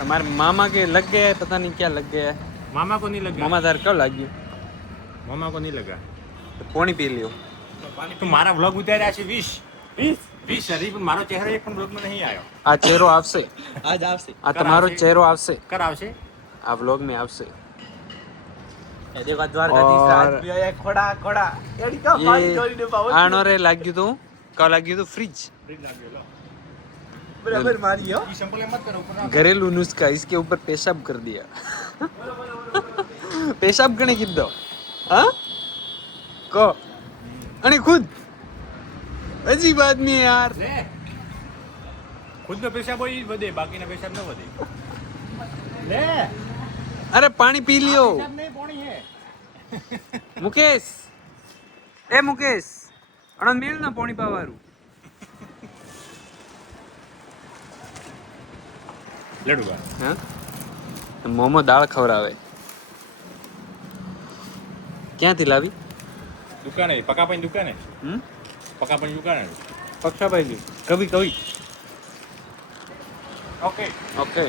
हमारे मामा के लग गए हैं, पता नहीं क्या लग गया है। मामा को नहीं लगा। मामा तार कब लग गયું? मामा को नहीं लगा। તો પાણી પી લ્યો. તો મારા વ્લોગ ઉતાર્યા છે 20 હરી, પણ મારો ચહેરો એક પણ વ્લોગમાં નહીં આવ્યો. આ ચહેરો આવશે. આજ આવશે. આ તમારો ચહેરો આવશે. કર આવશે? આ વ્લોગ में આવશે. એ દેખો દ્વારકાધીશ રાજ ભી આયા ખોડા ખોડા. એડી કા પાણી ઢોળીને પાવો. આનો રે લાગ્યું તું કા લાગ્યું તું ફ્રીજ. ફ્રીજ લાગ્યો લો. બરાબર મારીયો. ઈ સંપલ મત કરો ઉપર. घरेलू नुस्खा इसके ऊपर पेशाब कर दिया. पेशाब करने की दो हाँ को अरे खुद अजीब आदमी है यार. લે ખુદનો પેશાબ હોય ઈ વધે, બાકીના પેશાબ ન વધે. લે अरे पानी पी लियो. પેશાબ નહીં, પાણી હે. मुकेश ए मुकेश अनंत मिल ना पानी पावारू. લડવા हाँ मोमो दाल खवरावे ક્યાંથી લાવી? દુકાને પકાપાની દુકાને. પકાપાની દુકાને. પક્ષાભાઈ કવિ ઓકે ઓકે